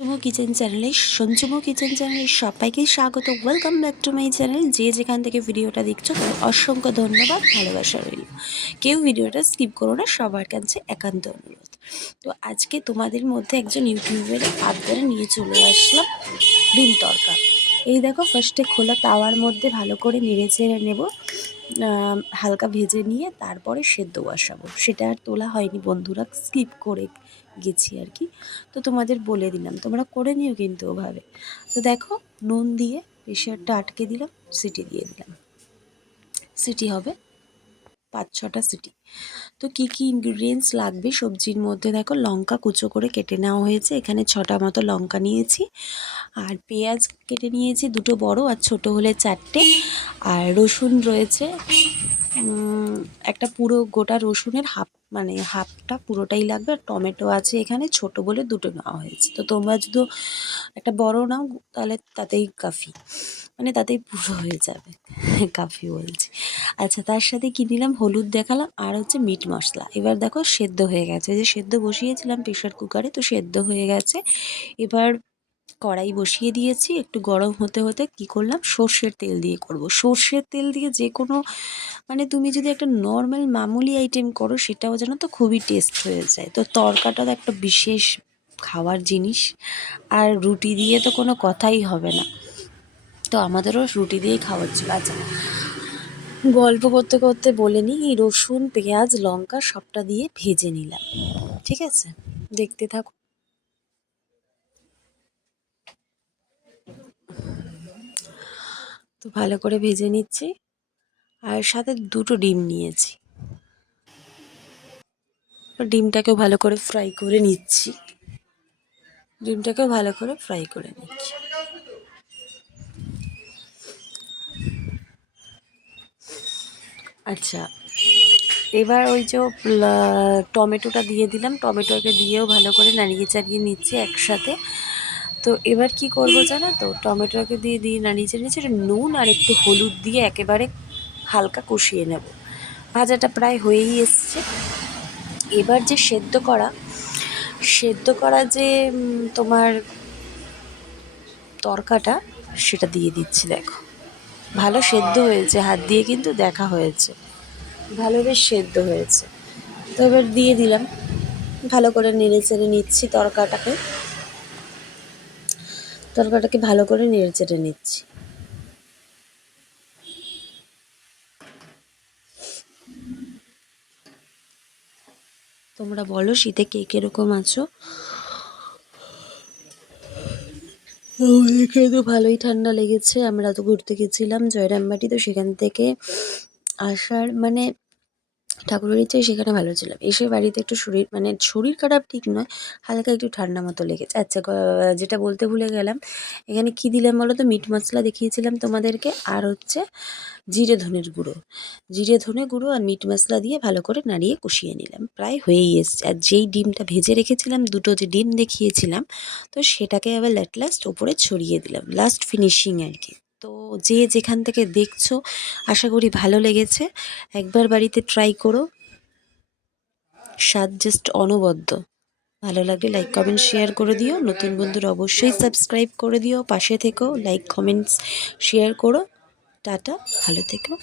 সঞ্জুমু kitchen চ্যানেলে সঞ্জুমু kitchen চ্যানেলে সবাইকে স্বাগত। Welcome back to my channel যে যেখান থেকে ভিডিওটা দেখছ তাদের অসংখ্য ধন্যবাদ, ভালোবাসা রইল। কেউ ভিডিওটা স্কিপ করো না, সবার কাছে একান্ত অনুরোধ। তো আজকে তোমাদের মধ্যে একজন ইউটিউবের আবদারে নিয়ে চলে আসলাম, ডিম তরকা। এই দেখো ফার্স্টে খোলা তাওয়ার মধ্যে ভালো করে নেড়ে চেড়ে নেব হালকা ভেজে নিয়ে তারপরে সেদ্ধ বসাবো। সেটা আর তোলা হয়নি, বন্ধুরা স্কিপ করে গেছি আর কি। তো তোমাদের বলে দিলাম, তোমরা করে নিও কিন্তু ওভাবে। তো দেখো, নুন দিয়ে প্রেশারটা আটকে দিলাম, সিটি দিয়ে দিলাম। সিটি হবে পাঁচ ছটা সিটি। তো কি কি ইনগ্রিডিয়েন্টস লাগবে? সবজির মধ্যে দেখো, লঙ্কা কুচো করে কেটে নেওয়া হয়েছে, এখানে ছটা মতো লঙ্কা নিয়েছি। আর পেঁয়াজ কেটে নিয়েছি, দুটো বড় আর ছোট হলে চারটে। আর রসুন রয়েছে একটা পুরো গোটা রসুনের হাফ মানে হাফটা পুরোটাই লাগবে। আর টমেটো আছে এখানে, ছোট বলে দুটো নেওয়া হয়েছে। তো তোমরা যদি একটা বড় নাও, তাহলে তাতেই কাফি। মানে তাতেই পুরো হয়ে যাবে, কাফি বলছি। আচ্ছা তার সাথে কি নিলাম? হলুদ দেখালাম। আর হচ্ছে মিট মশলা। এবার দেখো, সেদ্ধ হয়ে গেছে। যে সেদ্ধ বসিয়েছিলাম প্রেশার কুকারে, তো সেদ্ধ হয়ে গেছে। এবার কড়াই বসিয়ে দিয়েছি। একটু গরম হতে হতে কি করলাম? সর্ষের তেল দিয়ে করব। সর্ষের তেল দিয়ে যে কোনো মানে তুমি যদি একটা নর্মাল মামুলি আইটেম করো, সেটাও যেন তো খুবই টেস্ট হয়ে যায়। তো তরকাটা তো একটা বিশেষ খাওয়ার জিনিস। আর রুটি দিয়ে তো কোনো কথাই হবে না। তো আমাদেরও রুটি দিয়েই খাওয়ার ছিল আচ্ছা গল্প করতে করতে বলে নিই। রসুন, পেঁয়াজ, লঙ্কা সবটা দিয়ে ভেজে নিলাম। ঠিক আছে? দেখতে থাকো। তো ভালো করে ভেজে নিচ্ছি। আর সাথে দুটো ডিম নিয়েছি। ডিমটাকেও ভালো করে ফ্রাই করে নিচ্ছি। ডিমটাকেও ভালো করে ফ্রাই করে নিচ্ছি। আচ্ছা এবার ওই যে টমেটোটা দিয়ে দিলাম। টমেটোকে দিয়েও ভালো করে নাড়িয়ে চাড়িয়ে নিচ্ছি একসাথে। তো এবার কি করব জানো তো? টমেটোকে দিয়ে দিয়ে নাড়িয়ে নিচে নুন আর একটু হলুদ দিয়ে একেবারে হালকা কষিয়ে নেব। ভাজাটা প্রায় হয়েই এসছে। এবার যে সেদ্ধ করা সেদ্ধ করা যে তোমার তরকাটা, সেটা দিয়ে দিচ্ছি, দেখো। ভালো সেদ্ধ হয়েছে, হাত দিয়ে কিন্তু দেখা হয়েছে। ভালো বেশ সেদ্ধ হয়েছে। তো এবার দিয়ে দিলাম। ভালো করে নেড়ে চেড়ে নিচ্ছি তরকাটাকে। তরকাটাকে ভালো করে নেড়ে চেড়ে নিচ্ছি। তোমরা বলো শীতে কে কীরকম আছো? আমাদেরকে তো ভালোই ঠান্ডা লেগেছে। আমরা তো ঘুরতে গেছিলাম জয়রামবাটি, তো সেখান থেকে আসার মানে ঠাকুরের ইচ্ছায় সেখানে ভালো ছিলাম। এসে বাড়িতে একটু শরীর মানে শরীর খারাপ ঠিক নয়, হালকা একটু ঠান্ডা মতো লেগেছে। আচ্ছা যেটা বলতে ভুলে গেলাম, এখানে কি দিলাম বলো তো? মিট মশলা দেখিয়েছিলাম তোমাদেরকে। আর হচ্ছে জিরে ধনের গুঁড়ো। জিরে ধনে গুঁড়ো আর মিট মশলা দিয়ে ভালো করে নাড়িয়ে কষিয়ে নিলাম। প্রায় হয়েই এসছে। আর যেই ডিমটা ভেজে রেখেছিলাম, দুটো যে ডিম দেখিয়েছিলাম, তো সেটাকে আবার ল্যাট লাস্ট ওপরে ছড়িয়ে দিলাম। লাস্ট ফিনিশিং আর কি। তো যে যেখান থেকে দেখছ, আশা করি ভালো লেগেছে। একবার বাড়িতে ট্রাই করো। স্বাদ জাস্ট অনবদ্য। ভালো লাগলে লাইক কমেন্ট শেয়ার করে দিও। নতুন বন্ধুর অবশ্যই সাবস্ক্রাইব করে দিও। পাশে থেকো লাইক কমেন্টস শেয়ার করো। টাটা, ভালো থেকো।